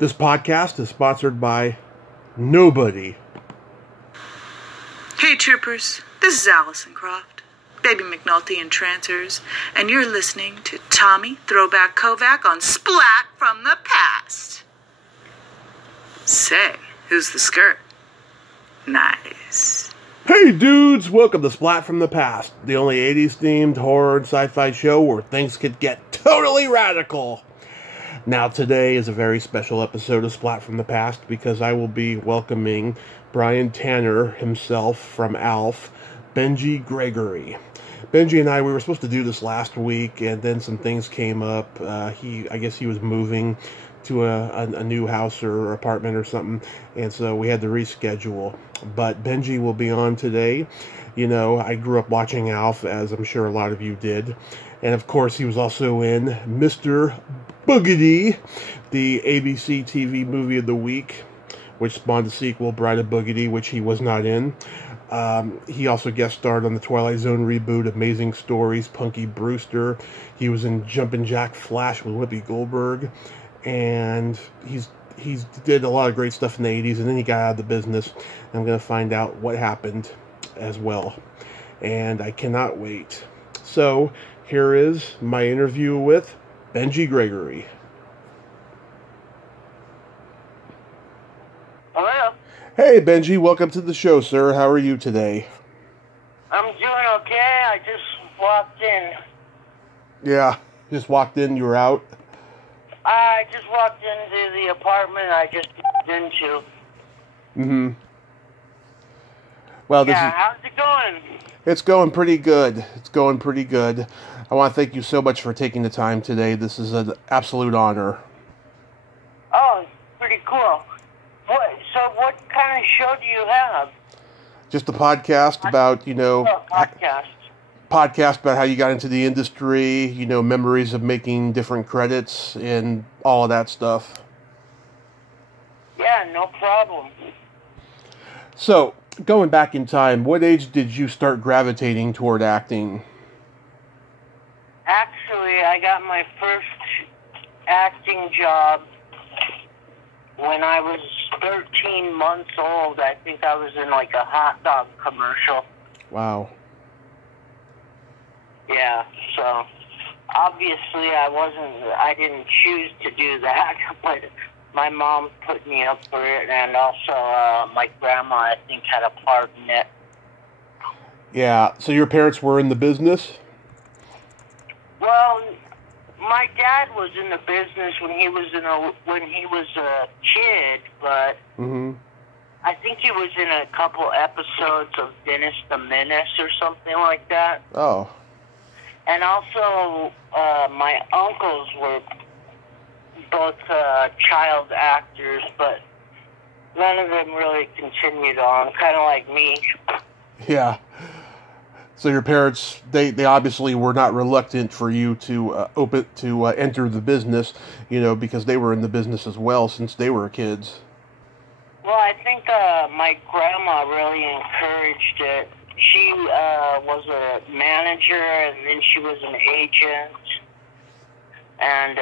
This podcast is sponsored by nobody. Hey troopers, this is Allison Croft, Baby McNulty and Trancers, and you're listening to Tommy Throwback Kovac on Splat from the Past. Say, who's the skirt? Nice. Hey dudes, welcome to Splat from the Past, the only 80s themed horror and sci-fi show where things could get totally radical. Now today is a very special episode of Splat from the Past because I will be welcoming Brian Tanner himself from ALF, Benji Gregory. Benji and I, we were supposed to do this last week, and then some things came up. I guess he was moving to a new house or apartment or something, and so we had to reschedule. But Benji will be on today. You know, I grew up watching ALF, as I'm sure a lot of you did. And of course, he was also in Mr. Boogedy, the ABC TV movie of the week, which spawned the sequel, Bride of Boogedy, which he was not in. He also guest starred on the Twilight Zone reboot, Amazing Stories, Punky Brewster. He was in Jumpin Jack Flash with Whoopi Goldberg. And he did a lot of great stuff in the 80s, and then he got out of the business. I'm going to find out what happened as well. And I cannot wait. So, here is my interview with Benji Gregory. Hello? Hey, Benji, welcome to the show, sir. How are you today? I'm doing okay. I just walked in. Yeah, just walked in, you were out? I just walked into the apartment I just moved into. Mm-hmm. Well, how's it going? It's going pretty good. It's going pretty good. I want to thank you so much for taking the time today. This is an absolute honor. Oh, pretty cool. What kind of show do you have? Just a podcast about, podcast about how you got into the industry, memories of making different credits and all of that stuff. Yeah, no problem. So, going back in time, what age did you start gravitating toward acting? Actually, I got my first acting job when I was 13 months old. I think I was in like a hot dog commercial. Wow. Yeah, so obviously I didn't choose to do that, but my mom put me up for it, and also my grandma, I think, had a part in it. Yeah, so your parents were in the business? Well, my dad was in the business when he was a kid, but I think he was in a couple episodes of Dennis the Menace or something like that. Oh. And also, my uncles were both child actors, but none of them really continued on, kind of like me. Yeah. So your parents, they obviously were not reluctant for you to enter the business, because they were in the business as well since they were kids. Well, I think my grandma really encouraged it. She was a manager, and then she was an agent, and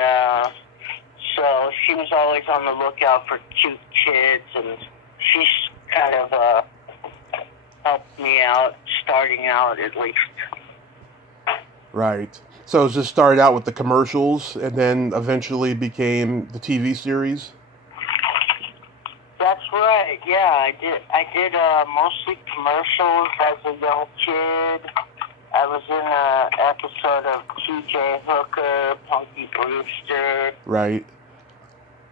so she was always on the lookout for cute kids, and she's kind of helped me out, starting out at least. Right. So it just started out with the commercials, and then eventually became the TV series? That's right, yeah. I did mostly commercials as a young kid. I was in an episode of TJ Hooker, Punky Brewster. Right.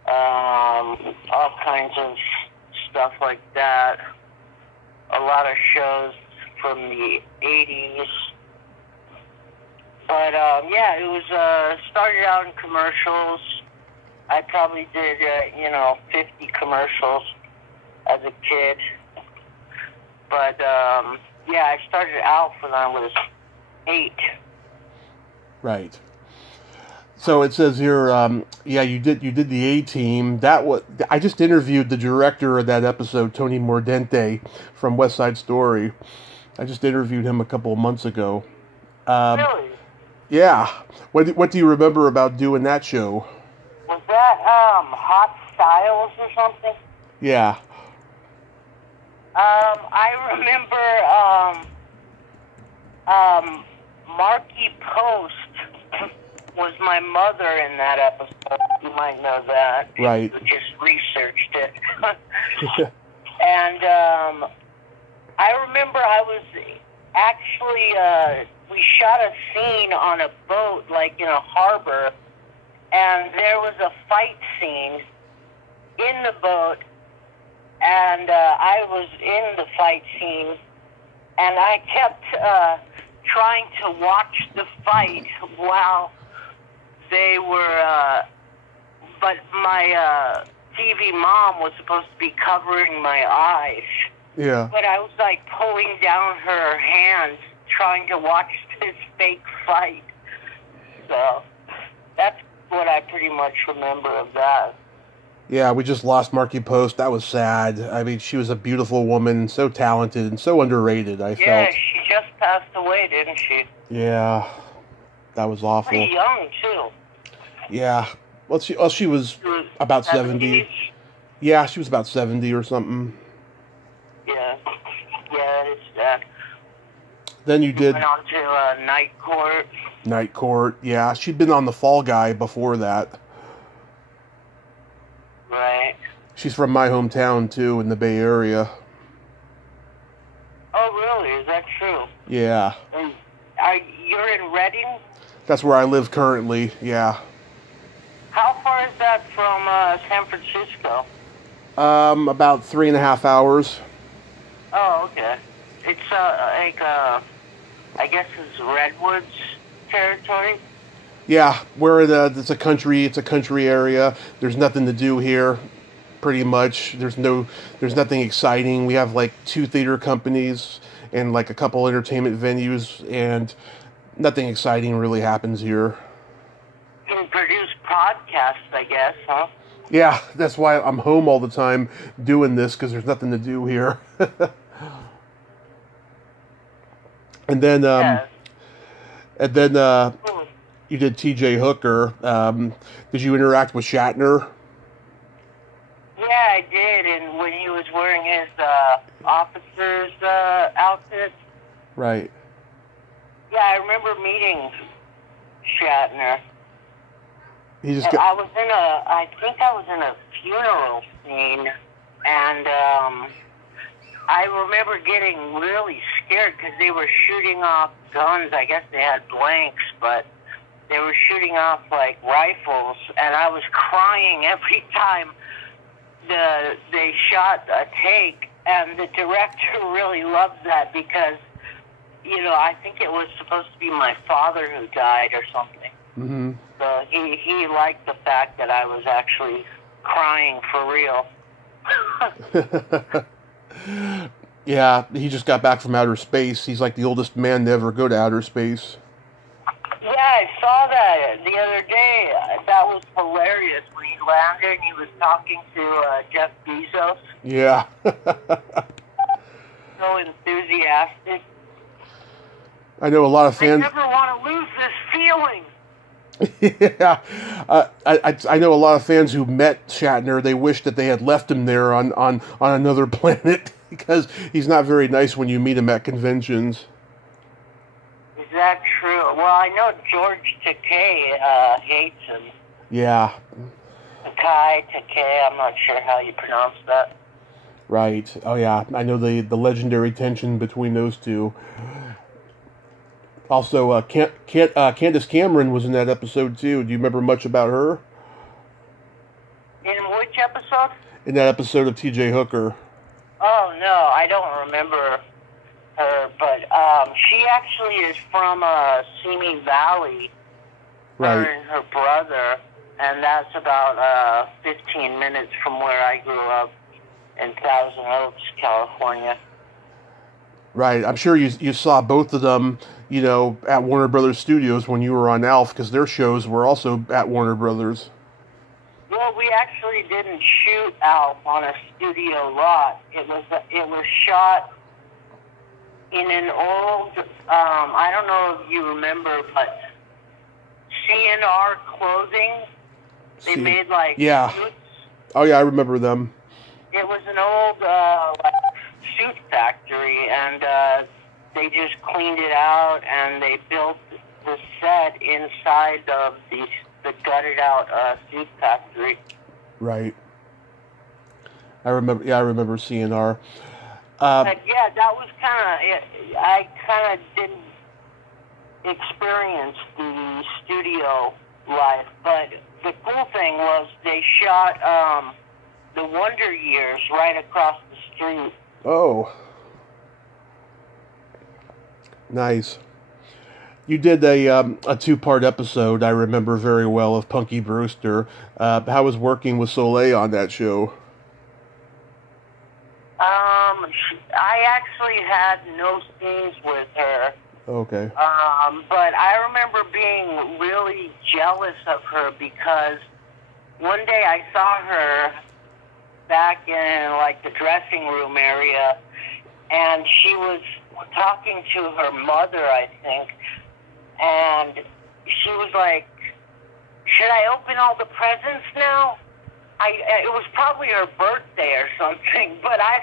All kinds of stuff like that. A lot of shows from the 80s. But, it was, started out in commercials. I probably did, 50 commercials as a kid. But, I started out when I was 8. Right. So it says here, you did the A-Team. I just interviewed the director of that episode, Tony Mordente from West Side Story. I just interviewed him a couple of months ago. Really? Yeah. What do you remember about doing that show? Was that, Hot Styles or something? Yeah. I remember, Marky Post was my mother in that episode. You might know that. Right. You just researched it. And, I remember I was actually, we shot a scene on a boat, like in a harbor, and there was a fight scene in the boat, and I was in the fight scene, and I kept trying to watch the fight while they were, but my TV mom was supposed to be covering my eyes. Yeah. But I was like pulling down her hands, trying to watch this fake fight. So that's what I pretty much remember of that. Yeah, we just lost Marky Post. That was sad. I mean, she was a beautiful woman, so talented and so underrated, I felt. Yeah, she just passed away, didn't she? Yeah, that was awful. Pretty young, too. Yeah. Well, she was about 70. 70s? Yeah, she was about 70 or something. Yeah. Yeah, it's that. Then you did Went on to Night Court. Night Court. Yeah, she'd been on The Fall Guy before that. Right. She's from my hometown, too, in the Bay Area. Oh, really? Is that true? Yeah. You're in Reading? That's where I live currently, yeah. How far is that from San Francisco? About 3.5 hours. Oh, okay. It's like I guess it's Redwoods territory. Yeah, it's a country area. There's nothing to do here, pretty much. There's nothing exciting. We have like 2 theater companies and like a couple entertainment venues, and nothing exciting really happens here. You can produce podcasts, I guess, huh? Yeah, that's why I'm home all the time doing this, because there's nothing to do here. And then, you did T.J. Hooker. Did you interact with Shatner? Yeah, I did, and when he was wearing his officer's outfit. Right. Yeah, I remember meeting Shatner. I think I was in a funeral scene, and I remember getting really scared because they were shooting off guns. I guess they had blanks, but they were shooting off like rifles, and I was crying every time they shot a take. And the director really loved that because, I think it was supposed to be my father who died or something. Mm-hmm. So he liked the fact that I was actually crying for real. Yeah, he just got back from outer space. He's like the oldest man to ever go to outer space. Yeah, I saw that the other day. That was hilarious when he landed and he was talking to Jeff Bezos. Yeah. So enthusiastic. I know a lot of fans. I never want to lose this feeling. Yeah, I know a lot of fans who met Shatner. They wish that they had left him there on another planet because he's not very nice when you meet him at conventions. Is that true? Well, I know George Takei hates him. Yeah. Takei, I'm not sure how you pronounce that. Right. Oh yeah, I know the legendary tension between those two. Also, Candace Cameron was in that episode, too. Do you remember much about her? In which episode? In that episode of T.J. Hooker. Oh, no, I don't remember her, but she actually is from Simi Valley, Right. her and her brother, and that's about 15 minutes from where I grew up in Thousand Oaks, California. Right. I'm sure you saw both of them, at Warner Brothers Studios when you were on ALF, because their shows were also at Warner Brothers. Well, we actually didn't shoot ALF on a studio lot. It was shot in an old, I don't know if you remember, but CNR Clothing They made, like, yeah. suits. Oh, yeah, I remember them. It was an old, like, suit factory, and they just cleaned it out, and they built the set inside of the gutted-out suit factory. Right. I remember CNR. But yeah, that was kind of, I kind of didn't experience the studio life, but the cool thing was they shot the Wonder Years right across the street. Oh. Nice. You did a two-part episode, I remember very well, of Punky Brewster. How was working with Soleil on that show? I actually had no scenes with her. Okay. But I remember being really jealous of her because one day I saw her back in, like, the dressing room area, and she was talking to her mother, I think, and she was like, should I open all the presents now? It was probably her birthday or something, but I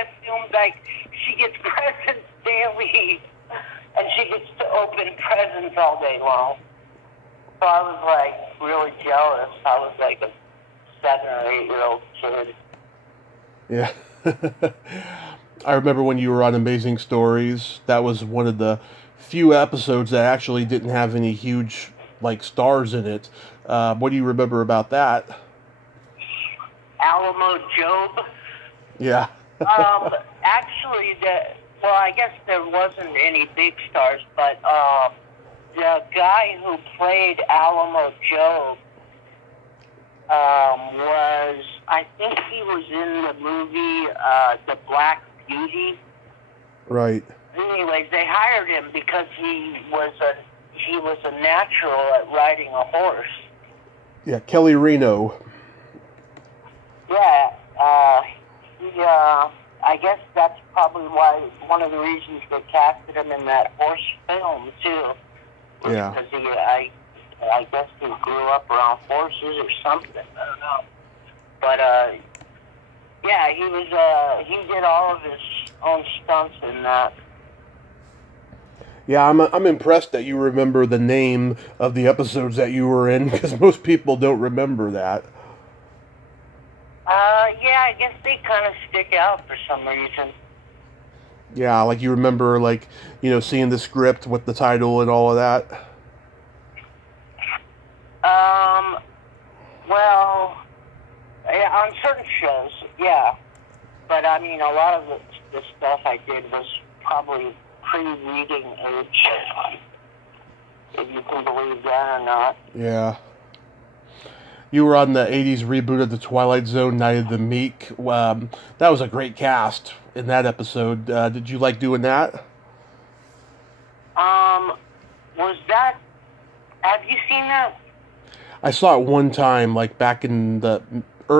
assumed, like, she gets presents daily, and she gets to open presents all day long. So I was, like, really jealous. I was, like, a 7 or 8-year-old kid. Yeah. I remember when you were on Amazing Stories, that was one of the few episodes that actually didn't have any huge, like, stars in it. What do you remember about that? Alamo Job. Yeah. Actually, I guess there wasn't any big stars, but the guy who played Alamo Job I think he was in the movie The Black Beauty. Right. Anyways, they hired him because he was a natural at riding a horse. Yeah, Kelly Reno. Yeah, I guess that's probably one of the reasons they casted him in that horse film too. Yeah. Because I guess he grew up around horses or something. I don't know. But yeah, he did all of his own stunts in that. Yeah, I'm impressed that you remember the name of the episodes that you were in, because most people don't remember that. Yeah, I guess they kind of stick out for some reason. Yeah, like you remember, like, seeing the script with the title and all of that? Well, yeah, on certain shows, yeah. But, I mean, a lot of the stuff I did was probably pre-reading age, if you can believe that or not. Yeah. You were on the 80s reboot of the Twilight Zone, Night of the Meek. That was a great cast in that episode. Did you like doing that? Was that... Have you seen that? I saw it one time, like back in the,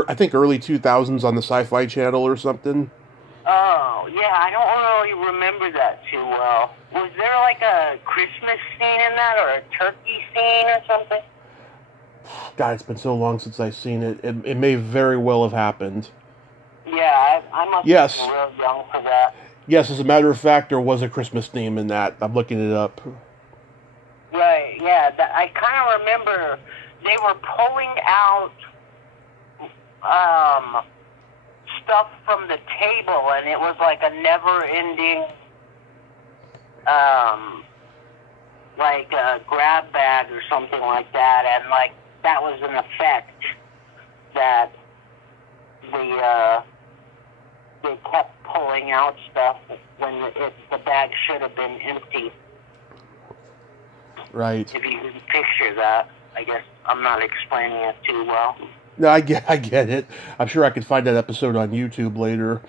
I think early 2000s on the Sci-Fi Channel or something. Oh, yeah, I don't really remember that too well. Was there like a Christmas scene in that, or a turkey scene or something? God, it's been so long since I've seen it. It may very well have happened. Yeah, I must have been real young for that. Yes, as a matter of fact, there was a Christmas theme in that. I'm looking it up. Right, yeah. I kind of remember they were pulling out stuff from the table, and it was like a never-ending, like a grab bag or something like that, and like that was an effect that they kept pulling out stuff when the bag should have been empty. Right. If you can picture that, I guess I'm not explaining it too well. No, I get it. I'm sure I could find that episode on YouTube later.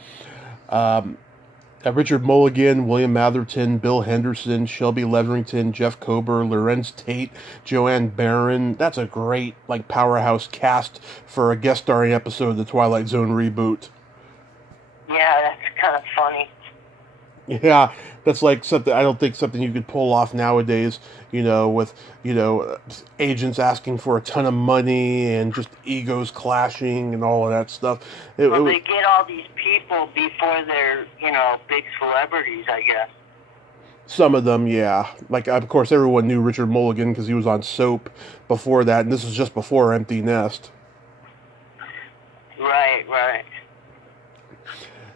Richard Mulligan, William Matherton, Bill Henderson, Shelby Leverington, Jeff Kober, Lorenz Tate, Joanne Barron. That's a great, like, powerhouse cast for a guest starring episode of the Twilight Zone reboot. Yeah, that's kind of funny. Yeah, that's like something I don't think something you could pull off nowadays, with, agents asking for a ton of money and just egos clashing and all of that stuff. Well, they get all these people before they're, big celebrities, I guess. Some of them, yeah. Like, of course, everyone knew Richard Mulligan because he was on Soap before that, and this was just before Empty Nest. Right.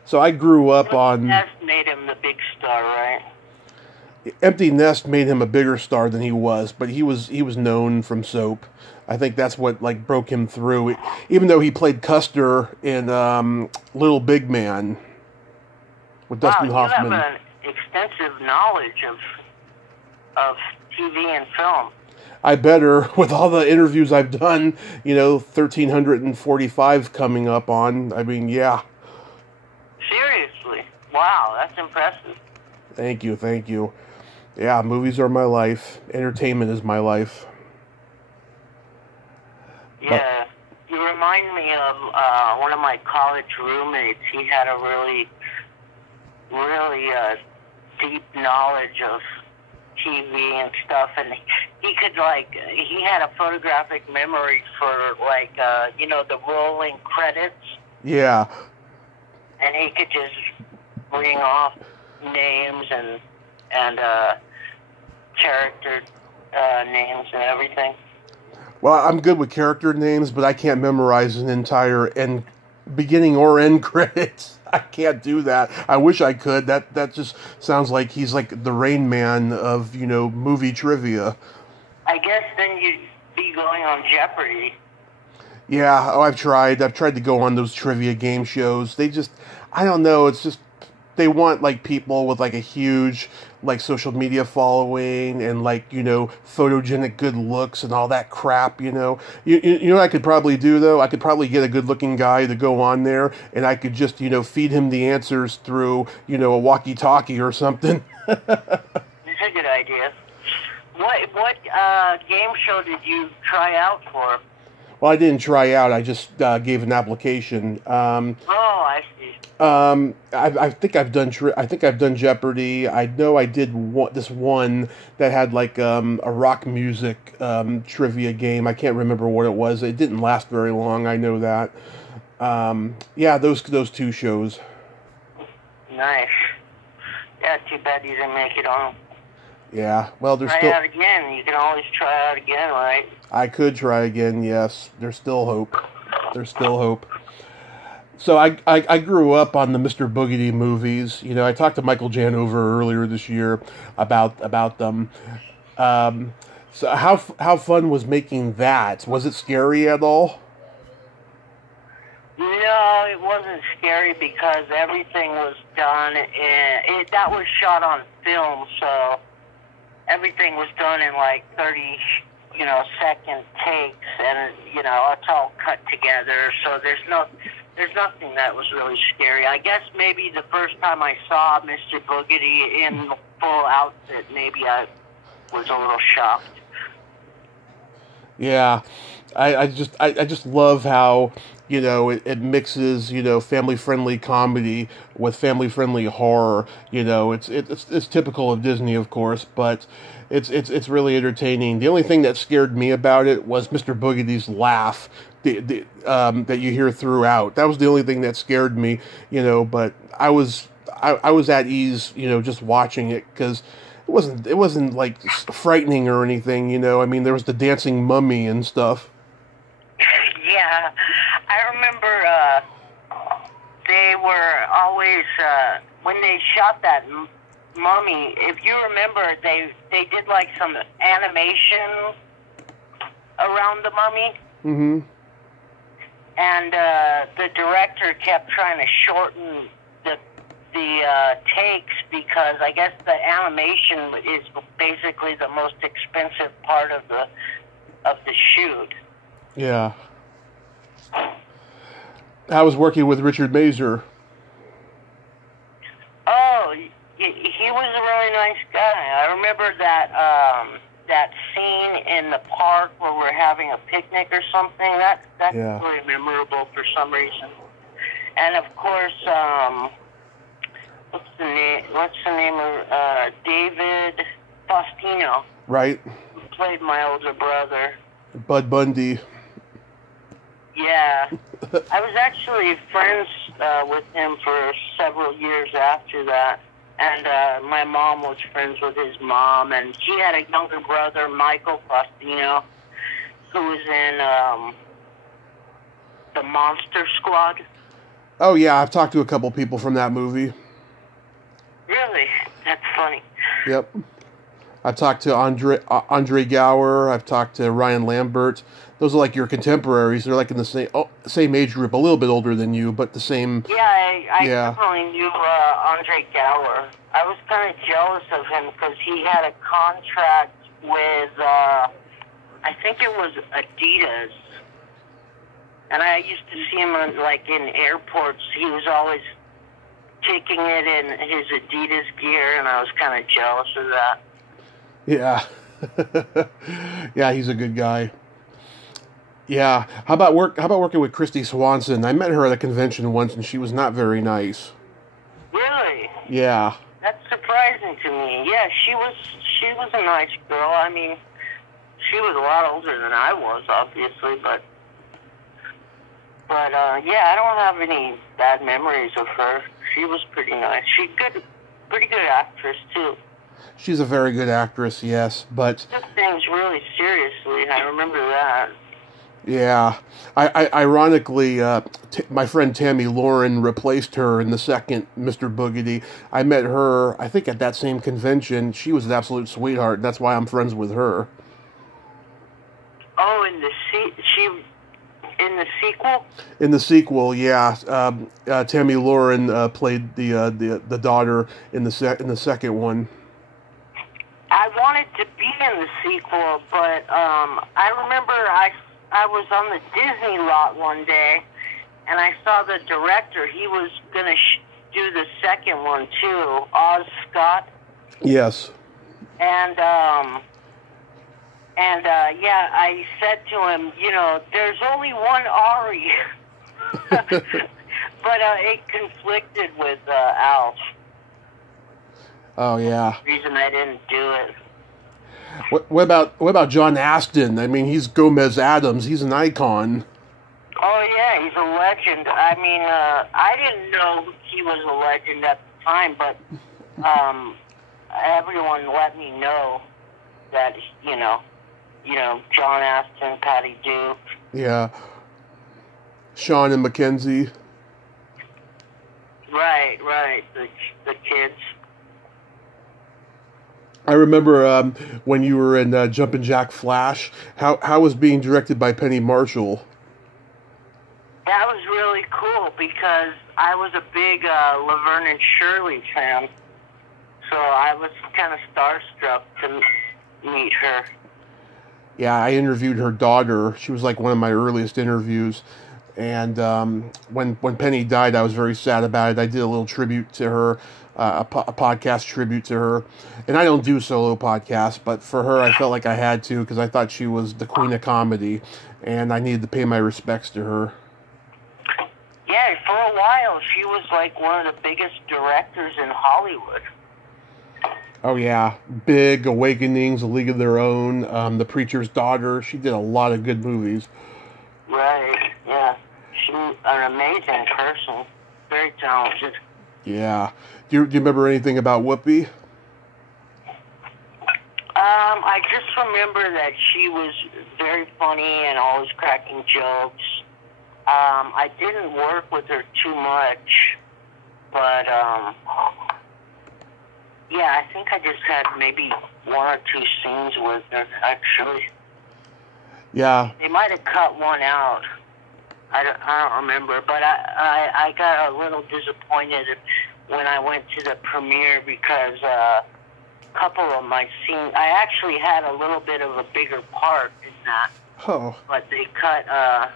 So I grew up on... Nest made him the big star, right? Empty Nest made him a bigger star than he was, but he was known from Soap. I think that's what, broke him through. Even though he played Custer in Little Big Man with Dustin Hoffman. You have an extensive knowledge of TV and film. I better, with all the interviews I've done, 1,345 coming up on. I mean, yeah. Seriously? Wow, that's impressive. Thank you. Yeah, movies are my life. Entertainment is my life. Yeah. You remind me of one of my college roommates. He had a really, really deep knowledge of TV and stuff, and he could, he had a photographic memory for, the rolling credits. Yeah. And he could just bring off names and character names and everything. Well, I'm good with character names, but I can't memorize an entire beginning or end credits. I can't do that. I wish I could. That just sounds like he's like the Rain Man of, movie trivia. I guess then you'd be going on Jeopardy. Yeah, I've tried to go on those trivia game shows. They just, I don't know, it's just, they want, people with, a huge, social media following and, photogenic good looks and all that crap, You know what I could probably do, though? I could probably get a good-looking guy to go on there, and I could just, feed him the answers through, a walkie-talkie or something. That's a good idea. What game show did you try out for? Well, I didn't try out. I just gave an application. I see. I think I've done Jeopardy. I know I did this one that had a rock music trivia game. I can't remember what it was. It didn't last very long. I know that. Yeah, those two shows. Nice. Yeah, too bad you didn't make it on. Yeah, well, there's try still... out again. You can always try out again, right? I could try again, yes. There's still hope. So I grew up on the Mr. Boogedy movies. I talked to Michael Janover earlier this year about them. So how fun was making that? Was it scary at all? No, it wasn't scary because everything was done. That was shot on film, so everything was done in 30, second takes, and it's all cut together. So there's nothing that was really scary. I guess maybe the first time I saw Mr. Boogedy in full outfit, maybe I was a little shocked. Yeah, I just love how it mixes family-friendly comedy with family-friendly horror. It's typical of Disney, of course, but it's really entertaining. The only thing that scared me about it was Mr. Boogedy's laugh that you hear throughout. That was the only thing that scared me. But I was at ease just watching it because it wasn't frightening or anything. I mean, there was the dancing mummy and stuff. Yeah, I remember they were always when they shot that mummy. If you remember, they did some animation around the mummy. Mm-hmm. And the director kept trying to shorten the takes because I guess the animation is basically the most expensive part of the shoot. Yeah. I was working with Richard Mazur. Oh, he was a really nice guy. I remember that scene in the park where we're having a picnic or something. That's really memorable for some reason. And of course, What's the name of David Faustino? Right. Who played my older brother. Bud Bundy. Yeah. I was actually friends with him for several years after that. And my mom was friends with his mom. And he had a younger brother, Michael Faustino, who was in the Monster Squad. Oh, yeah, I've talked to a couple people from that movie. Really? That's funny. Yep. I've talked to Andre Gower. I've talked to Ryan Lambert. Those are like your contemporaries. They're like in the same age group, a little bit older than you, but the same. Yeah, I definitely knew Andre Gower. I was kind of jealous of him because he had a contract with, I think it was Adidas. And I used to see him in airports. He was always taking it in his Adidas gear, and I was kind of jealous of that. Yeah. Yeah, he's a good guy. Yeah. How about working with Christy Swanson? I met her at a convention once, and she was not very nice. Really? Yeah. That's surprising to me. Yeah, she was a nice girl. I mean, she was a lot older than I was, obviously, but yeah, I don't have any bad memories of her. She was pretty nice. She's pretty good actress too. She's a very good actress, yes, but took things really seriously. I remember that. Yeah, ironically, my friend Tammy Lauren replaced her in the second Mr. Boogedy. I met her, I think, at that same convention. She was an absolute sweetheart. That's why I'm friends with her. Oh, in the sequel? In the sequel, yeah. Tammy Lauren played the daughter in the second one. I wanted to be in the sequel, but I remember I was on the Disney lot one day, and I saw the director. He was going to do the second one, too, Oz Scott. Yes. And yeah, I said to him, there's only one Ari. But it conflicted with Alf. Oh, yeah. For some reason I didn't do it. What about John Astin? I mean, he's Gomez Adams. He's an icon. Oh, yeah, he's a legend. I mean, I didn't know he was a legend at the time, but everyone let me know that, John Astin, Patty Duke. Yeah. Sean and Mackenzie. Right. The kids. I remember when you were in Jumpin Jack Flash, how was being directed by Penny Marshall? That was really cool because I was a big Laverne and Shirley fan. So I was kind of starstruck to meet her. Yeah, I interviewed her daughter. She was like one of my earliest interviews. And when Penny died, I was very sad about it. I did a little tribute to her, a podcast tribute to her. And I don't do solo podcasts, but for her, I felt like I had to because I thought she was the queen of comedy, and I needed to pay my respects to her. Yeah, for a while, she was like one of the biggest directors in Hollywood. Oh, yeah. Big, Awakenings, A League of Their Own, The Preacher's Daughter. She did a lot of good movies. Right, yeah. She's an amazing person. Very talented. Yeah. Do you remember anything about Whoopi? I just remember that she was very funny and always cracking jokes. I didn't work with her too much, but, yeah, I think I just had maybe one or two scenes with her, actually. Yeah. They might have cut one out. I don't remember, but I got a little disappointed when I went to the premiere because a couple of my scenes, I actually had a little bit of a bigger part in that. Oh. But they cut, a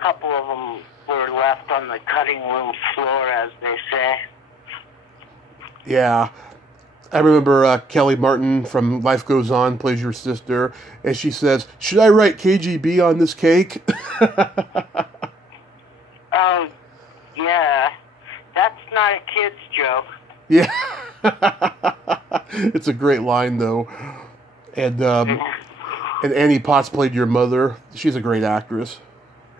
couple of them were left on the cutting room floor, as they say. Yeah. I remember Kelly Martin from Life Goes On plays your sister, and she says, "Should I write KGB on this cake?" Oh, yeah. That's not a kid's joke. Yeah. It's a great line, though. And Annie Potts played your mother. She's a great actress.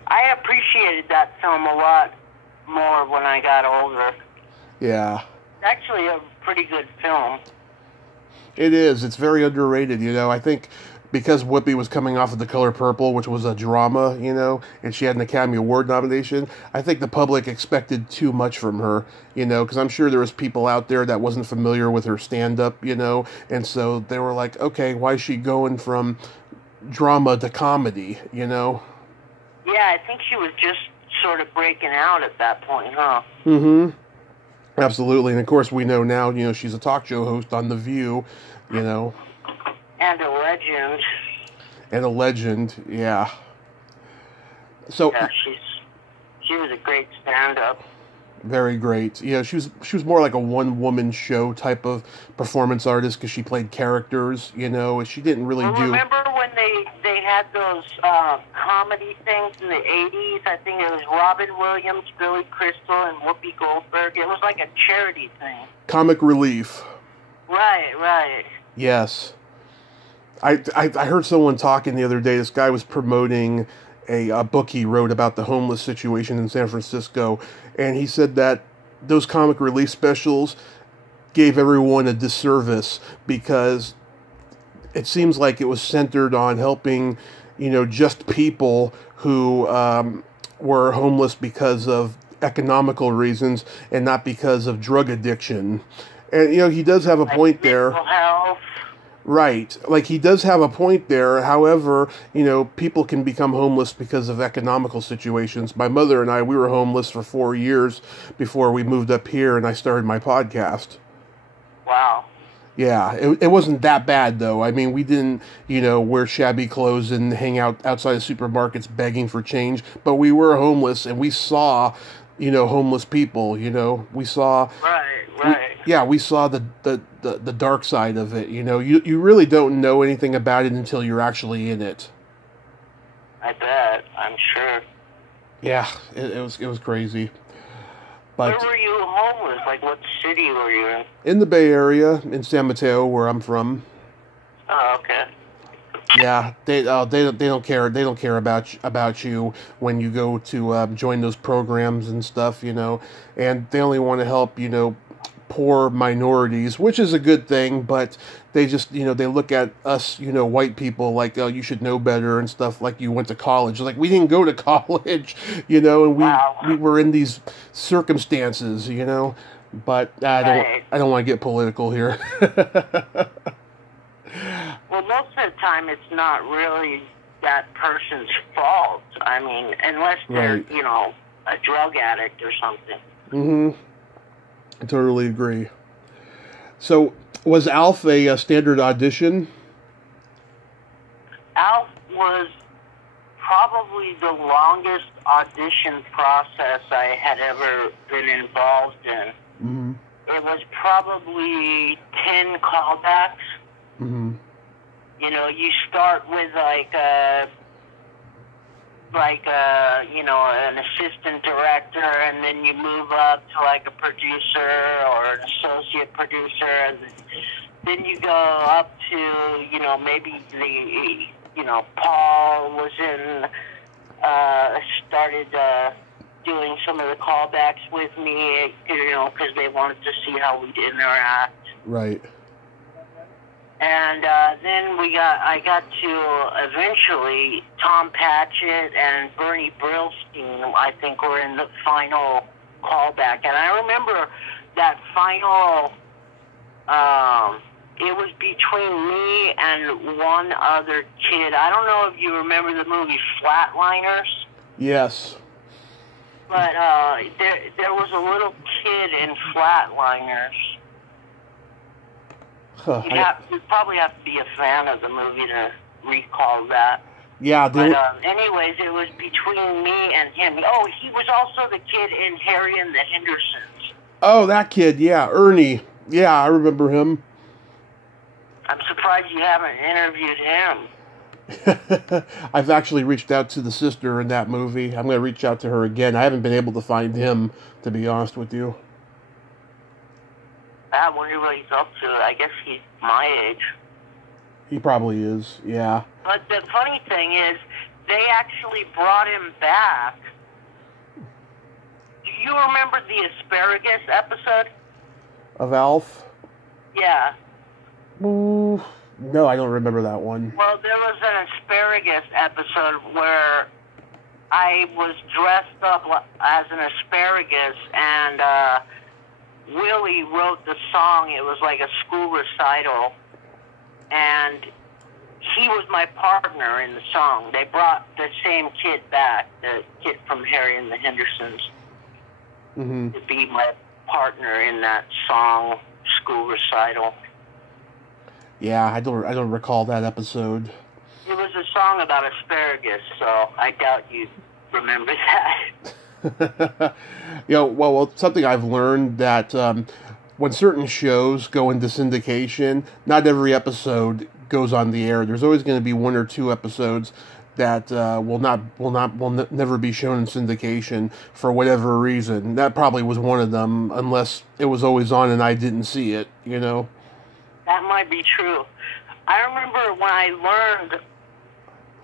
I appreciated that film a lot more when I got older. Yeah. It's actually a pretty good film. It is. It's very underrated, you know. I think because Whoopi was coming off of The Color Purple, which was a drama, you know, and she had an Academy Award nomination, I think the public expected too much from her, you know, because I'm sure there was people out there that wasn't familiar with her stand-up, you know, and so they were like, okay, why is she going from drama to comedy, you know? Yeah, I think she was just sort of breaking out at that point, huh? Mm-hmm. Absolutely. And, of course, we know now, you know, she's a talk show host on The View, you know. And a legend. And a legend, yeah. So yeah, she was a great stand-up. Very great. Yeah, she was more like a one-woman show type of performance artist because she played characters, you know. She didn't really do... Remember when they had those comedy things in the 80s? I think it was Robin Williams, Billy Crystal, and Whoopi Goldberg. It was like a charity thing. Comic Relief. Right. Yes. I heard someone talking the other day. This guy was promoting a book he wrote about the homeless situation in San Francisco, and he said that those comic relief specials gave everyone a disservice because it seems like it was centered on helping, you know, just people who were homeless because of economical reasons and not because of drug addiction. And, you know, he does have a point there. Mental health. Right. Like, he does have a point there. However, you know, people can become homeless because of economical situations. My mother and I, we were homeless for 4 years before we moved up here and I started my podcast. Wow. Yeah, it wasn't that bad, though. I mean, we didn't, you know, wear shabby clothes and hang out outside of supermarkets begging for change. But we were homeless and we saw, you know, homeless people, you know. We saw... Right. We saw the dark side of it, you know. You really don't know anything about it until you're actually in it. I bet. I'm sure. Yeah, it was crazy. But where were you homeless? Like, what city were you in? In the Bay Area, in San Mateo, where I'm from. Oh, okay. Yeah, they don't care. They don't care about you when you go to join those programs and stuff, you know. And they only want to help, you know, poor minorities, which is a good thing, but they just, you know, they look at us, you know, white people like, oh, you should know better and stuff, like you went to college. Like, we didn't go to college, you know, and we were in these circumstances, you know, but I don't want to get political here. Well, most of the time it's not really that person's fault. I mean, unless they're, you know, a drug addict or something. Mm-hmm. I totally agree. So, was Alf a standard audition? Alf was probably the longest audition process I had ever been involved in. Mm-hmm. It was probably 10 callbacks. Mm-hmm. You know, you start with you know, an assistant director, and then you move up to like a producer or an associate producer, and then you go up to, you know, maybe you know, Paul was started doing some of the callbacks with me, you know, because they wanted to see how we'd interact. Right. And then I got to eventually Tom Patchett and Bernie Brillstein, I think, were in the final callback. And I remember that final, it was between me and one other kid. I don't know if you remember the movie Flatliners. Yes. But there was a little kid in Flatliners. Huh. You'd probably have to be a fan of the movie to recall that. Yeah. But anyways, it was between me and him. Oh, he was also the kid in Harry and the Hendersons. Oh, that kid. Yeah, Ernie. Yeah, I remember him. I'm surprised you haven't interviewed him. I've actually reached out to the sister in that movie. I'm going to reach out to her again. I haven't been able to find him, to be honest with you. I wonder what he's up to. I guess he's my age. He probably is, yeah. But the funny thing is, they actually brought him back. Do you remember the asparagus episode? Of Alf? Yeah. Ooh, no, I don't remember that one. Well, there was an asparagus episode where I was dressed up as an asparagus, and Willie wrote the song. It was like a school recital, and he was my partner in the song. They brought the same kid back, the kid from Harry and the Hendersons, to be my partner in that song, school recital. Yeah, I don't recall that episode. It was a song about asparagus, so I doubt you remember that. Well, something I've learned that when certain shows go into syndication, not every episode goes on the air. There's always going to be one or two episodes that will never be shown in syndication for whatever reason. That probably was one of them, unless it was always on and I didn't see it. You know. That might be true. I remember when I learned,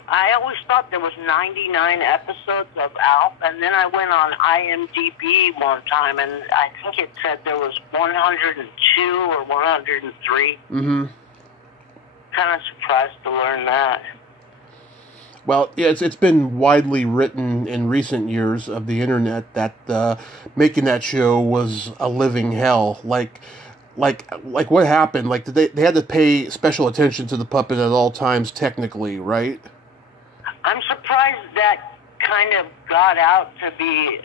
I always thought there was 99 episodes of Alf, and then I went on IMDb one time, and I think it said there was 102 or 103. Mm-hmm. Kind of surprised to learn that. Well, yeah, it's been widely written in recent years of the internet that making that show was a living hell. Like what happened? Like they had to pay special attention to the puppet at all times, technically, right? I'm surprised that kind of got out to be,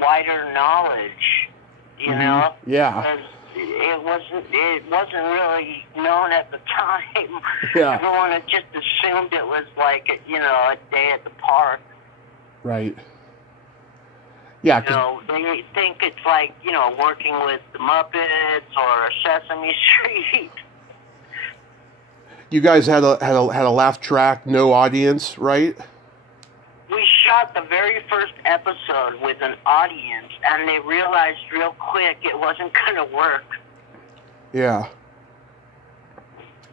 wider knowledge. You know? Yeah. Because it wasn't really known at the time. Yeah. Everyone had just assumed it was like, a day at the park. Right. Yeah. They think it's like, working with the Muppets or Sesame Street. You guys had a laugh track, no audience, right? We shot the very first episode with an audience, and they realized real quick it wasn't going to work. Yeah.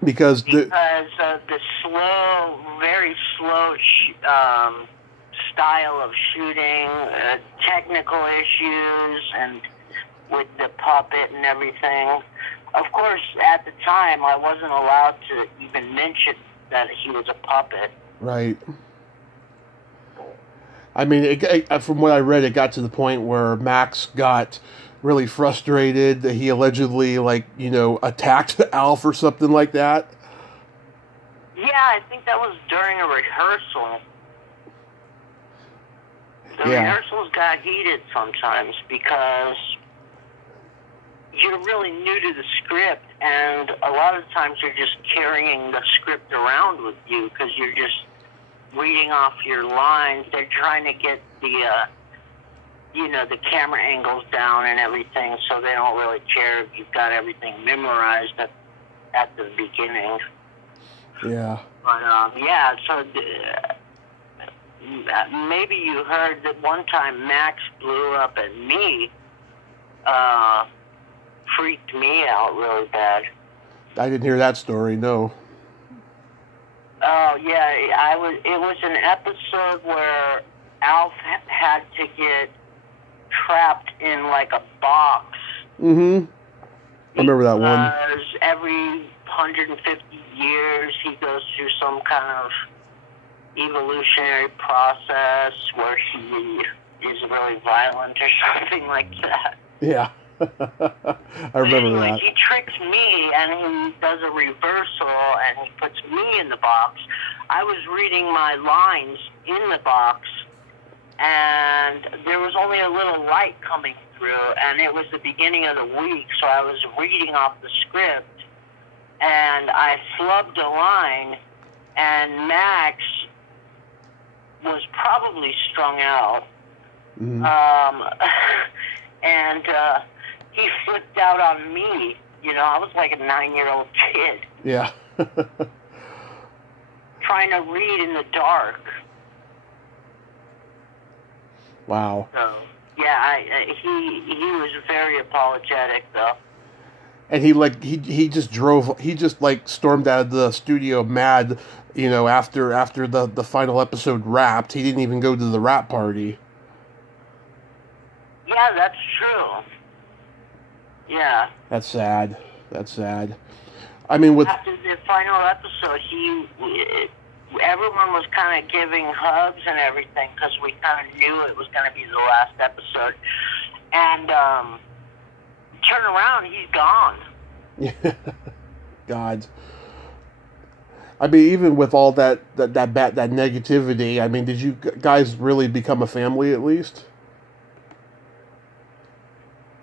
Because of the slow, very slow style of shooting, technical issues, and with the puppet and everything. Of course, at the time, I wasn't allowed to even mention that he was a puppet. Right. I mean, from what I read, it got to the point where Max got really frustrated that he allegedly, attacked Alf or something like that. Yeah, I think that was during a rehearsal. The rehearsals got heated sometimes because you're really new to the script, and a lot of times you're just carrying the script around with you because you're just reading off your lines. They're trying to get the camera angles down and everything, so they don't really care if you've got everything memorized at the beginning. Yeah. But, so maybe you heard that one time Max blew up at me, freaked me out really bad. I didn't hear that story, no. Oh, yeah, it was an episode where Alf had to get trapped in, like, a box. Mm-hmm. I remember that one. Because every 150 years he goes through some kind of evolutionary process where he is really violent or something like that. Yeah. I remember that. He tricks me, and he does a reversal, and he puts me in the box. I was reading my lines in the box, and there was only a little light coming through, and it was the beginning of the week, so I was reading off the script, and I flubbed a line, and Max was probably strung out. Mm-hmm. And he flipped out on me. I was like a 9-year-old kid. Yeah. Trying to read in the dark. Wow. So, yeah, he was very apologetic, though. And he just stormed out of the studio mad, after the final episode wrapped. He didn't even go to the wrap party. Yeah, that's true. Yeah. That's sad. I mean, after the final episode, everyone was kind of giving hugs and everything because we kind of knew it was going to be the last episode. And turn around, he's gone. God. I mean, even with all that negativity, I mean, did you guys really become a family at least?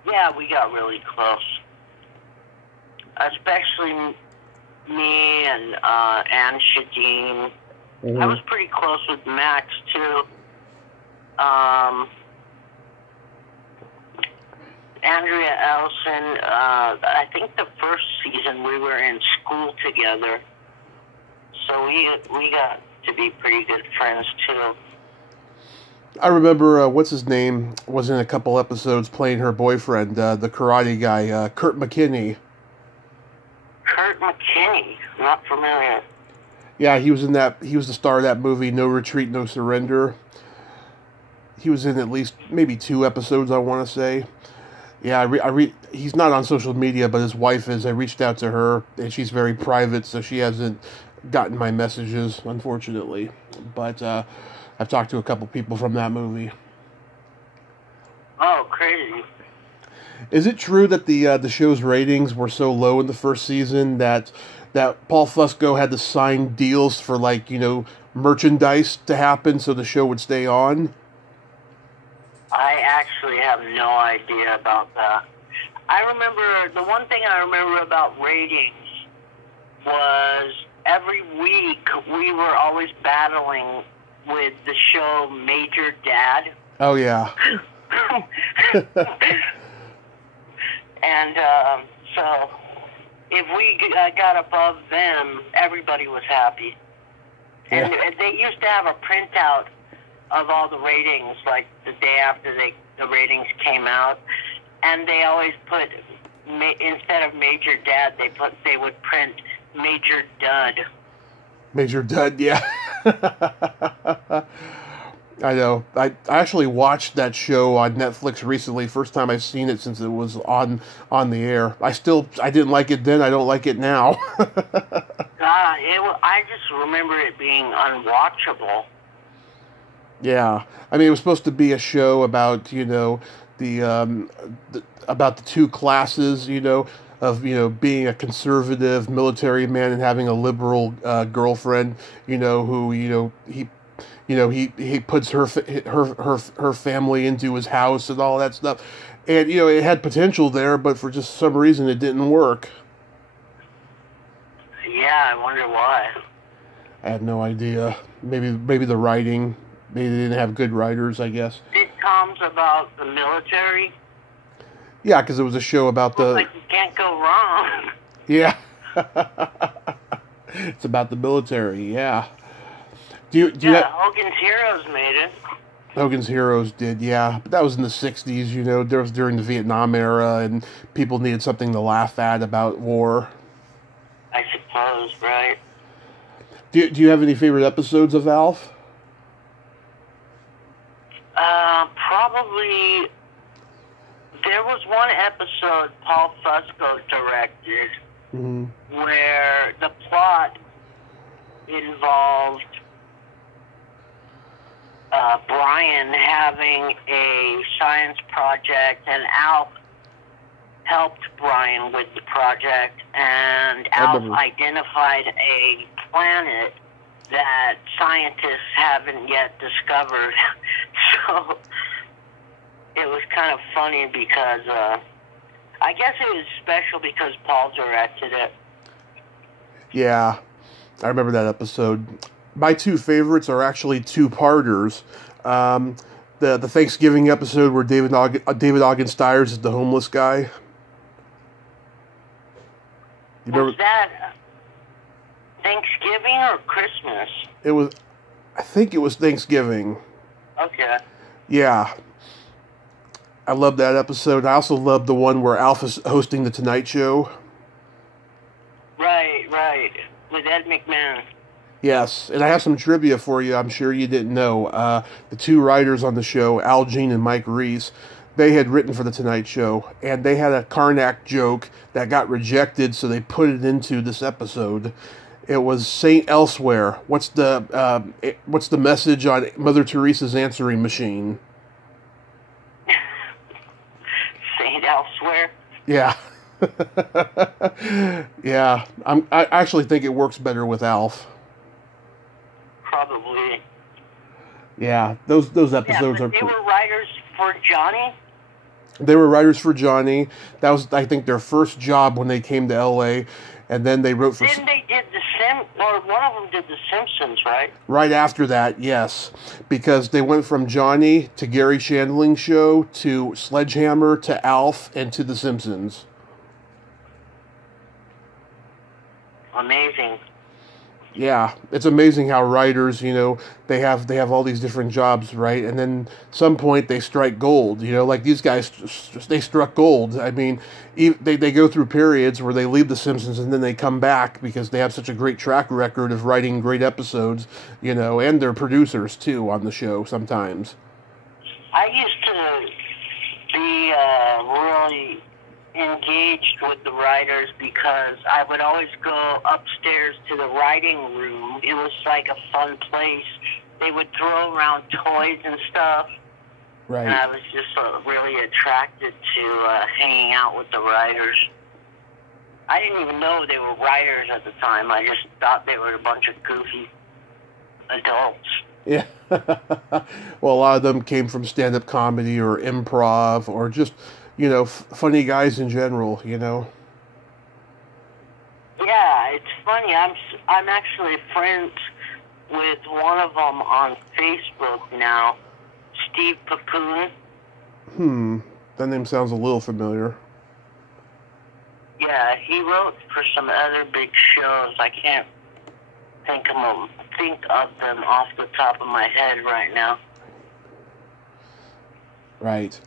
Yeah, we got really close. Especially me and Shadeen. Mm-hmm. I was pretty close with Max, too. Andrea Ellison, I think the first season we were in school together. So we got to be pretty good friends, too. I remember, what's his name, was in a couple episodes playing her boyfriend, the karate guy, Kurt Mckinney. Kurt Mckinney? Not familiar. Yeah, he was the star of that movie, No Retreat, No Surrender. He was in at least maybe 2 episodes, I want to say. Yeah, he's not on social media, but his wife is. I reached out to her, and she's very private, so she hasn't gotten my messages, unfortunately. But I've talked to a couple people from that movie. Oh, crazy. Is it true that the show's ratings were so low in the first season that Paul Fusco had to sign deals for, merchandise to happen so the show would stay on? I actually have no idea about that. The one thing I remember about ratings was every week we were always battling with the show Major Dad. Oh, yeah. And so if we got above them, everybody was happy. And they used to have a printout of all the ratings, like the day after the ratings came out, and they always put, instead of Major Dad, they would print Major Dud. Major Dud, yeah. I know. I actually watched that show on Netflix recently. First time I've seen it since it was on the air. I didn't like it then. I don't like it now. I just remember it being unwatchable. Yeah, I mean, it was supposed to be a show about about the two classes, of being a conservative military man and having a liberal girlfriend, who he puts her family into his house and all that stuff, and it had potential there, but for just some reason it didn't work. Yeah, I wonder why. I have no idea. Maybe the writing. Maybe they didn't have good writers, I guess. Sitcoms about the military? Yeah, because it was a show about Like you can't go wrong. Yeah. It's about the military, yeah. Hogan's Heroes made it. Hogan's Heroes did, yeah. But that was in the 60s, There was during the Vietnam era, and people needed something to laugh at about war. I suppose, right? Do you have any favorite episodes of Alf? Probably, there was one episode Paul Fusco directed where the plot involved Brian having a science project, and Alf helped Brian with the project, and Alf identified a planet that scientists haven't yet discovered. So it was kind of funny because I guess it was special because Paul directed it. Yeah, I remember that episode. My 2 favorites are actually 2-parters. The Thanksgiving episode where David Ogden Stiers is the homeless guy. You remember? Was that Thanksgiving or Christmas? I think it was Thanksgiving. Okay. Yeah. I love that episode. I also love the one where Alf is hosting the Tonight Show. Right. With Ed McMahon. Yes, and I have some trivia for you. I'm sure you didn't know. The two writers on the show, Al Jean and Mike Reese, they had written for the Tonight Show, and they had a Karnak joke that got rejected, so they put it into this episode. It was Saint Elsewhere. What's the message on Mother Teresa's answering machine? Saint Elsewhere? Yeah. Yeah. I actually think it works better with Alf. Probably. Yeah, those episodes are. They were writers for Johnny. They were writers for Johnny. That was, I think, their first job when they came to L.A. And then they wrote for. Didn't they did or one of them did The Simpsons, right? Right after that, yes, because they went from Johnny to Gary Shandling's show to Sledgehammer to Alf and to The Simpsons. Amazing. Yeah, it's amazing how writers, they have all these different jobs, right? And then some point they strike gold, like these guys, they struck gold. I mean, they go through periods where they leave The Simpsons and then they come back because they have such a great track record of writing great episodes, and they're producers too on the show sometimes. I used to be really engaged with the writers because I would always go upstairs to the writing room. It was like a fun place. They would throw around toys and stuff. Right. And I was just really attracted to hanging out with the writers. I didn't even know they were writers at the time. I just thought they were a bunch of goofy adults. Yeah. Well, a lot of them came from stand-up comedy or improv or just funny guys in general, Yeah, it's funny. I'm actually friends with one of them on Facebook now, Steve Papoon. That name sounds a little familiar. Yeah, he wrote for some other big shows. I can't think of them off the top of my head right now. Right.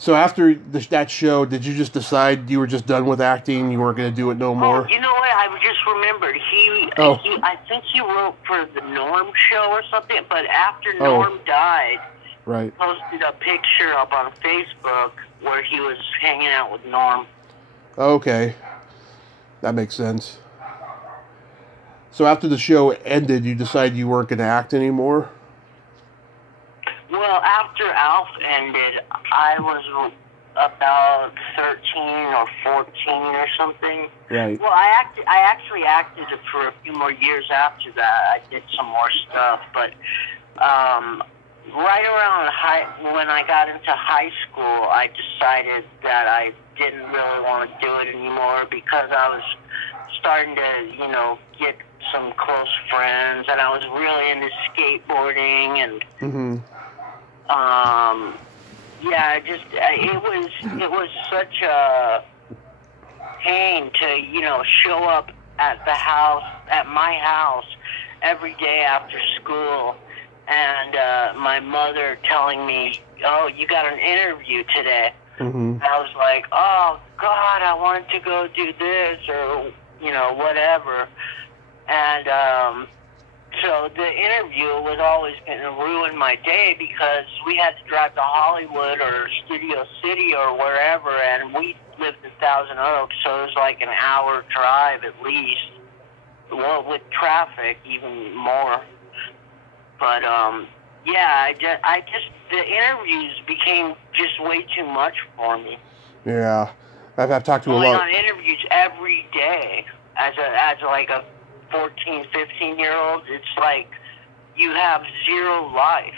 So after that show, did you just decide you were just done with acting? You weren't going to do it no more? Oh, you know what? I just remembered. I think he wrote for the Norm show or something, but after Norm died, right, he posted a picture up on Facebook where he was hanging out with Norm. Okay. That makes sense. So after the show ended, you decided you weren't going to act anymore? Well, after Alf ended, I was about 13 or 14 or something. Right. Well, I actually acted for a few more years after that. I did some more stuff, but right around when I got into high school, I decided that I didn't really want to do it anymore because I was starting to, get some close friends, and I was really into skateboarding and. Yeah, it was such a pain to, show up at my house every day after school, and my mother telling me, "Oh, you got an interview today." And I was like, "Oh God, I wanted to go do this or whatever," and so the interview was always going to ruin my day because we had to drive to Hollywood or Studio City or wherever, and we lived in Thousand Oaks, so it was like an hour drive at least. Well, with traffic, even more. But yeah, the interviews became just way too much for me. Yeah, I've talked to a lot. Going on interviews every day as like a 14, 15-year-old, it's like you have zero life.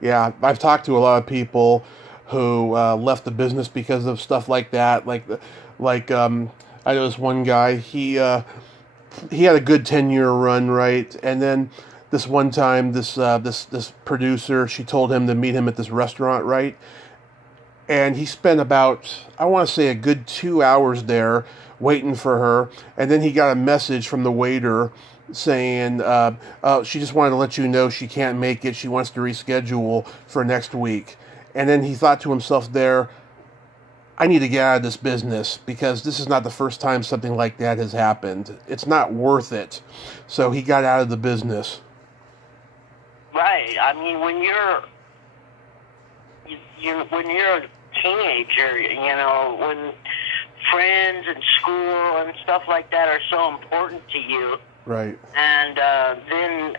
Yeah, I've talked to a lot of people who left the business because of stuff like that. Like I know this one guy, he had a good 10-year run, right? And then this one time, this producer, she told him to meet him at this restaurant, right? And he spent about, I want to say, a good 2 hours there waiting for her. And then he got a message from the waiter saying, she just wanted to let you know she can't make it. She wants to reschedule for next week. And then he thought to himself there, I need to get out of this business because this is not the first time something like that has happened. It's not worth it. So he got out of the business. Right. I mean, when you're a teenager, when friends and school and stuff like that are so important to you. Right. And then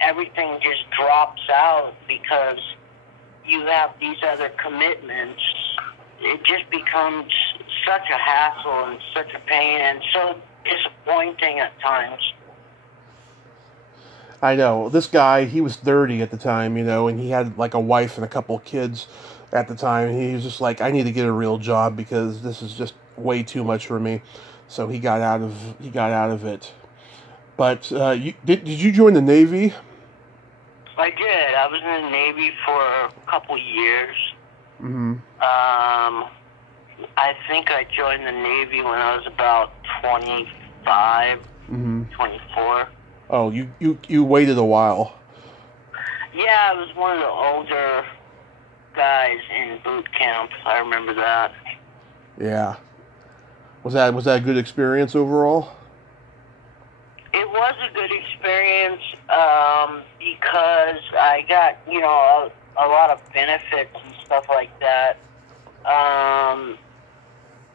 everything just drops out because you have these other commitments. It just becomes such a hassle and such a pain and so disappointing at times. I know. This guy, he was 30 at the time, and he had like a wife and a couple of kids at the time. And he was just like, I need to get a real job because this is just way too much for me. So he got out of it. But did you join the Navy? I did. I was in the Navy for a couple years. Mm-hmm. I think I joined the Navy when I was about 25, 24. Oh, you waited a while. Yeah, I was one of the older guys in boot camp. I remember that. Yeah. Was that a good experience overall? It was a good experience because I got, a lot of benefits and stuff like that. A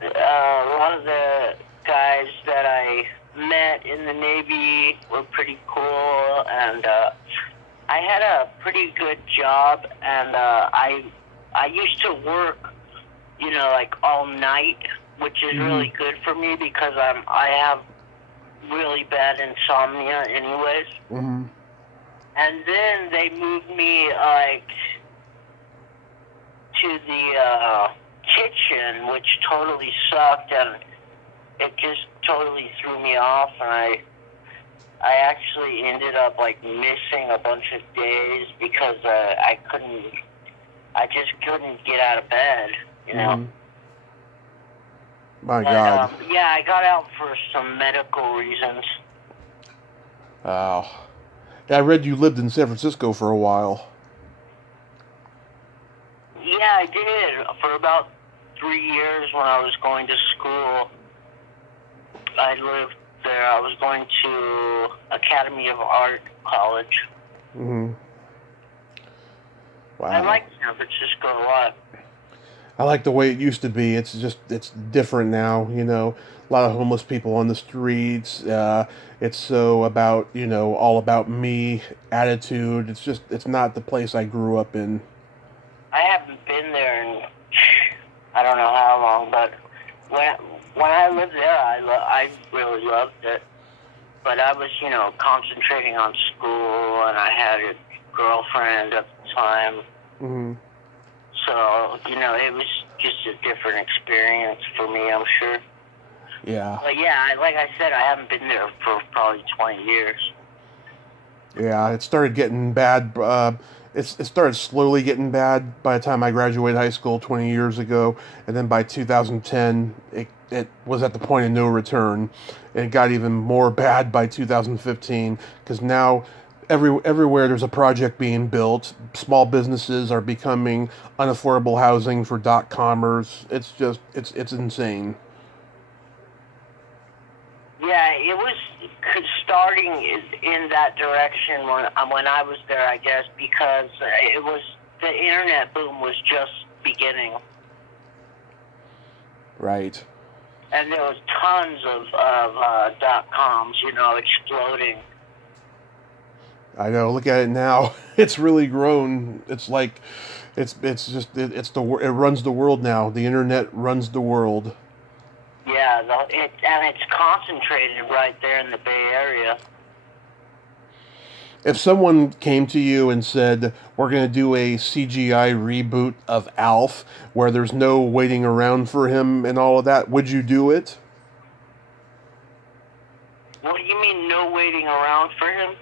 lot of the guys that I met in the Navy were pretty cool, and I had a pretty good job, and I used to work, like all night, which is really good for me because I have really bad insomnia anyways. Mm-hmm. And then they moved me like to the kitchen, which totally sucked, and it just totally threw me off, and I actually ended up like missing a bunch of days because I just couldn't get out of bed, Mm-hmm. My God. Yeah, I got out for some medical reasons. Oh. Yeah, I read you lived in San Francisco for a while. Yeah, I did. For about 3 years when I was going to school, I lived there. I was going to Academy of Art College. Mm-hmm. Wow. I like San Francisco a lot. I like the way it used to be. It's different now, A lot of homeless people on the streets. It's so about, all about me attitude. It's not the place I grew up in. I haven't been there in I don't know how long, but when I lived there, I really loved it. But I was, concentrating on school, and I had a girlfriend at the time. Mm-hmm. So, it was just a different experience for me, I'm sure. Yeah. But yeah, like I said, I haven't been there for probably 20 years. Yeah, it started getting bad. It started slowly getting bad by the time I graduated high school 20 years ago. And then by 2010, it was at the point of no return. And it got even more bad by 2015 because now everywhere there's a project being built. Small businesses are becoming unaffordable housing for .comers. It's insane. Yeah, it was starting in that direction when I was there, I guess, because the internet boom was just beginning. Right. And there was tons of .coms, exploding. I know. Look at it now. It's really grown. It's like, it runs the world now. The internet runs the world. Yeah, and it's concentrated right there in the Bay Area. If someone came to you and said, we're going to do a CGI reboot of Alf, where there's no waiting around for him and all of that, would you do it? What do you mean, no waiting around for him?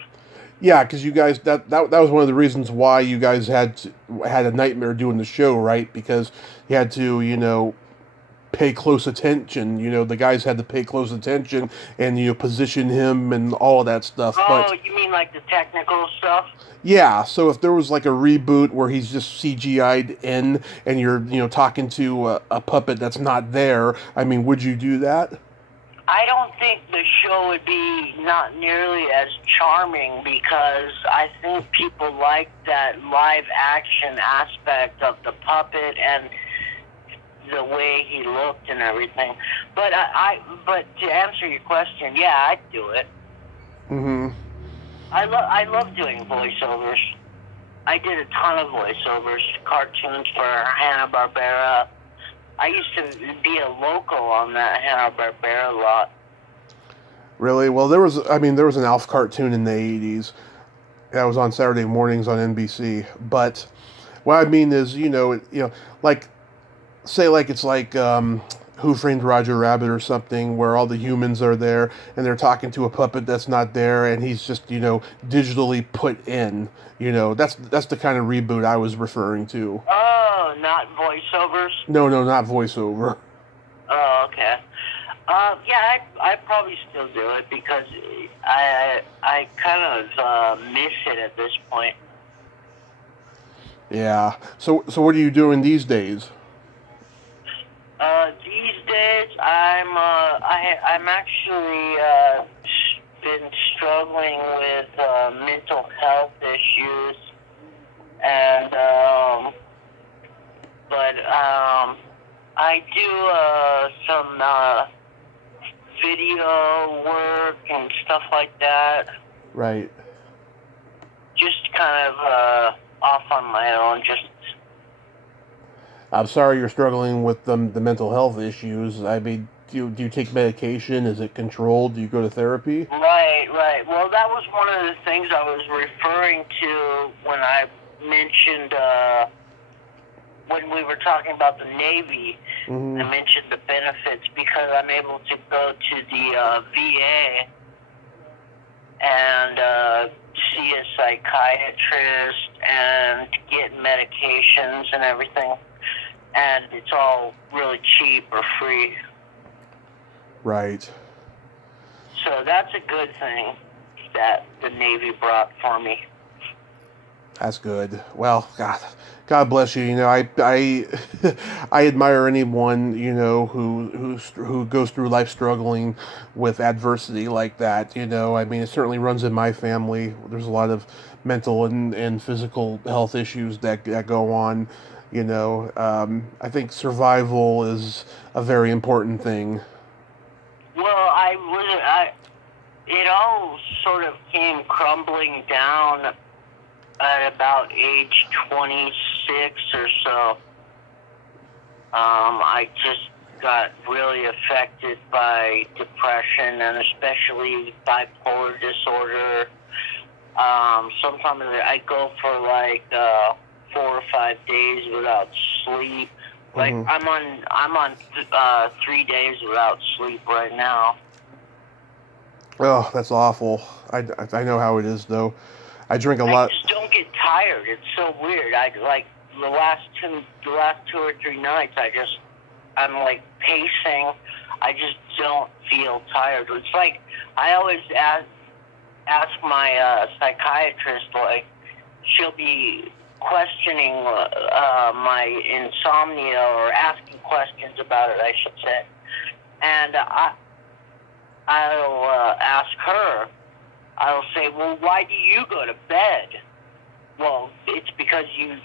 Yeah, because you guys, that was one of the reasons why you guys had a nightmare doing the show, right? Because you had to, pay close attention. You know, the guys had to pay close attention and, you know, position him and all of that stuff. Oh, but, you mean like the technical stuff? yeah, so if there was like a reboot where he's just CGI'd in and you're, you know, talking to a puppet that's not there, I mean, would you do that? I don't think the show would be not nearly as charming because I think people like that live action aspect of the puppet and the way he looked and everything. But but to answer your question, yeah, I'd do it. Mm-hmm. I love doing voiceovers. I did a ton of voiceovers, cartoons for Hanna-Barbera. I used to be a local on that Hanna-Barbera lot. Really? Well, there was an Alf cartoon in the 80s that was on Saturday mornings on NBC. But what I mean is, like, say like it's like Who Framed Roger Rabbit or something, where all the humans are there and they're talking to a puppet that's not there, and he's just, digitally put in. That's the kind of reboot I was referring to. Oh, not voiceovers? No, not voiceover. Oh, okay. Yeah, I'd probably still do it because I kind of miss it at this point. Yeah. So what are you doing these days? These days, I'm actually been struggling with mental health issues, and but I do some video work and stuff like that. Right. Just kind of off on my own. I'm sorry you're struggling with the mental health issues. I mean, do you take medication? Is it controlled? Do you go to therapy? Right. Well, that was one of the things I was referring to when I mentioned, when we were talking about the Navy. Mm-hmm. I mentioned the benefits because I'm able to go to the VA and see a psychiatrist and get medications and everything. And it's all really cheap or free. Right. So that's a good thing that the Navy brought for me. That's good. Well, God bless you. I admire anyone who goes through life struggling with adversity like that. I mean, it certainly runs in my family. There's a lot of mental and physical health issues that go on. I think survival is a very important thing. Well, it all sort of came crumbling down at about age 26 or so. I just got really affected by depression and especially bipolar disorder. Sometimes I go for like 4 or 5 days without sleep. Like Mm-hmm. I'm on 3 days without sleep right now. Oh, that's awful. I know how it is though. I drink a lot. I just don't get tired. It's so weird. I like the last two or three nights. I'm like pacing. I just don't feel tired. It's like I always ask my psychiatrist. Like she'll be questioning my insomnia or asking questions about it, I should say. And I'll ask her. I'll say, well, why do you go to bed? Well, it's because you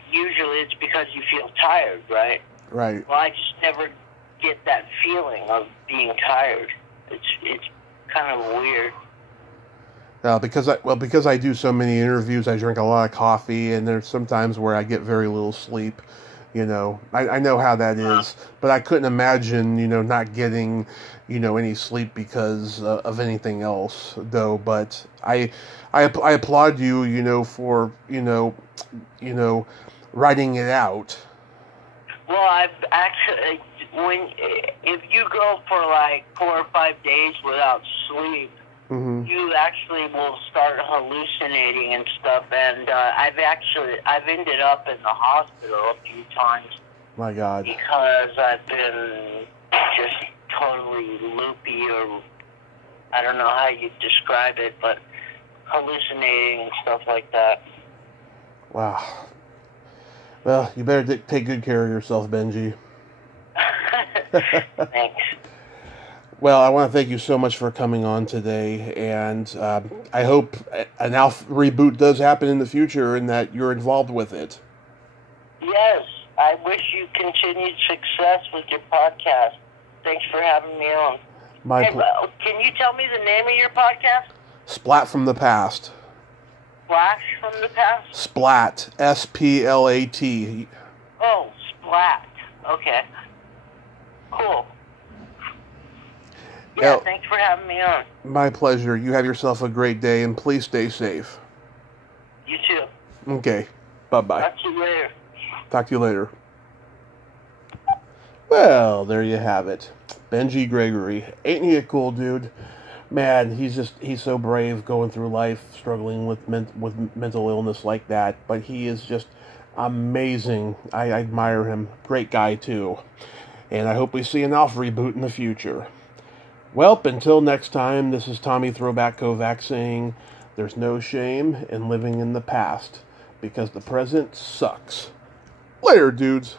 feel tired, right? Right. Well, I just never get that feeling of being tired. It's kind of weird. Because I do so many interviews, I drink a lot of coffee, and there's some times where I get very little sleep. I know how that is, but I couldn't imagine, not getting, any sleep because of anything else, though. But I applaud you, for, writing it out. Well, I've actually, if you go for like 4 or 5 days without sleep, Mm-hmm. you actually will start hallucinating and stuff, and I've ended up in the hospital a few times. My God. Because I've been just totally loopy, or I don't know how you describe it, but hallucinating and stuff like that. Wow. Well, you better take good care of yourself, Benji. Thanks. Well, I want to thank you so much for coming on today, and I hope an Alf reboot does happen in the future and that you're involved with it. Yes, I wish you continued success with your podcast. Thanks for having me on. Can you tell me the name of your podcast? Splat from the Past. Flash from the Past? Splat. S-P-L-A-T. Oh, Splat. Okay. Cool. Yeah, thanks for having me on. My pleasure. You have yourself a great day, and please stay safe. You too. Okay. Bye-bye. Talk to you later. Talk to you later. Well, there you have it. Benji Gregory. Ain't he a cool dude? Man, he's so brave going through life, struggling with mental illness like that. But he is just amazing. I admire him. Great guy, too. And I hope we see an Alf reboot in the future. Well, until next time, this is Tommy Throwback Kovac saying, there's no shame in living in the past, because the present sucks. Later, dudes.